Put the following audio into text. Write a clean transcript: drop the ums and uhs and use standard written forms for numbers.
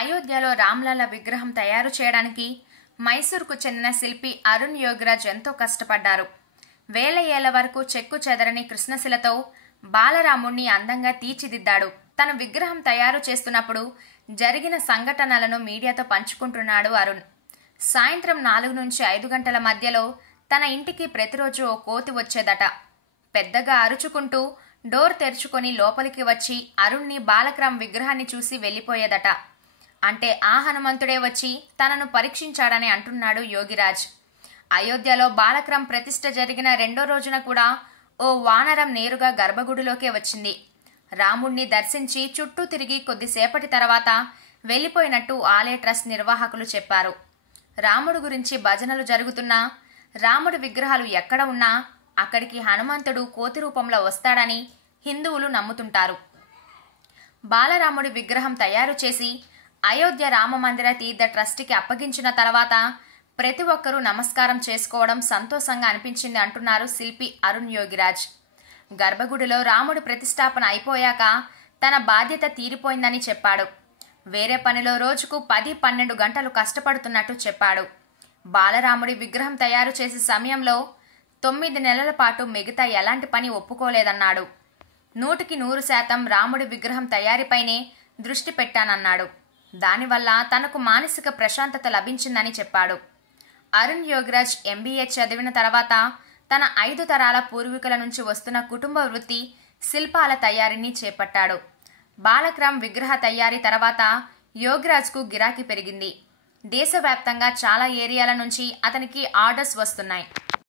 అయోధ్యలో రామ్లల్ల విగ్రహం తయారు చేయడానికి మైసూర్కు చెందిన శిల్పి అరుణ్ యోగిరాజ్ ఎంతో కష్టపడ్డారు. వేల ఏళ్ల వరకు చెక్కు చెదరని కృష్ణశిలతో బాలరాముణ్ణి అందంగా తీర్చిదిద్దాడు. తన విగ్రహం తయారు చేస్తున్నప్పుడు జరిగిన సంఘటనలను మీడియాతో పంచుకుంటున్నాడు అరుణ్. సాయంత్రం 4 నుంచి 5 గంటల మధ్యలో తన ఇంటికి ప్రతిరోజు ఓ కోతి వచ్చేదట. పెద్దగా అరుచుకుంటూ డోర్ తెరుచుకొని లోపలికి వచ్చి అరుణ్ని బాలక్రామ్ విగ్రహాన్ని చూసి వెళ్లిపోయేదట. అంటే ఆ హనుమంతుడే వచ్చి తనను పరీక్షించాడని అంటున్నాడు యోగిరాజ్. అయోధ్యలో బాలక్రామ్ ప్రతిష్ఠ జరిగిన 2వ రోజున కూడా ఓ వానరం నేరుగా గర్భగుడిలోకే వచ్చింది. రాముణ్ణి దర్శించి చుట్టూ తిరిగి కొద్దిసేపటి తర్వాత వెళ్లిపోయినట్టు ఆలయ ట్రస్ట్ నిర్వాహకులు చెప్పారు. రాముడు గురించి భజనలు జరుగుతున్నా, రాముడి విగ్రహాలు ఎక్కడ ఉన్నా అక్కడికి హనుమంతుడు కోతి రూపంలో వస్తాడని హిందువులు నమ్ముతుంటారు. బాలరాముడి విగ్రహం తయారు చేసి అయోధ్య రామమందిర తీర్థ ట్రస్ట్కి అప్పగించిన తర్వాత ప్రతి ఒక్కరూ నమస్కారం చేసుకోవడం సంతోషంగా అనిపించింది అంటున్నారు శిల్పి అరుణ్ యోగిరాజ్. గర్భగుడిలో రాముడి ప్రతిష్టాపన అయిపోయాక తన బాధ్యత తీరిపోయిందని చెప్పాడు. వేరే పనిలో రోజుకు 10-12 గంటలు కష్టపడుతున్నట్టు చెప్పాడు. బాలరాముడి విగ్రహం తయారు చేసే సమయంలో 9 నెలల పాటు మిగతా ఎలాంటి పని ఒప్పుకోలేదన్నాడు. 100% రాముడి విగ్రహం తయారీపైనే దృష్టి పెట్టానన్నాడు. దానివల్ల తనకు మానసిక ప్రశాంతత లభించిందని చెప్పాడు. అరుణ్ యోగిరాజ్ MBA చదివిన తర్వాత తన 5 తరాల పూర్వీకుల నుంచి వస్తున్న కుటుంబ వృత్తి శిల్పాల తయారీని చేపట్టాడు. బాలక్రామ్ విగ్రహ తయారీ తర్వాత యోగిరాజ్కు గిరాకీ పెరిగింది. దేశవ్యాప్తంగా చాలా ఏరియాల నుంచి అతనికి ఆర్డర్స్ వస్తున్నాయి.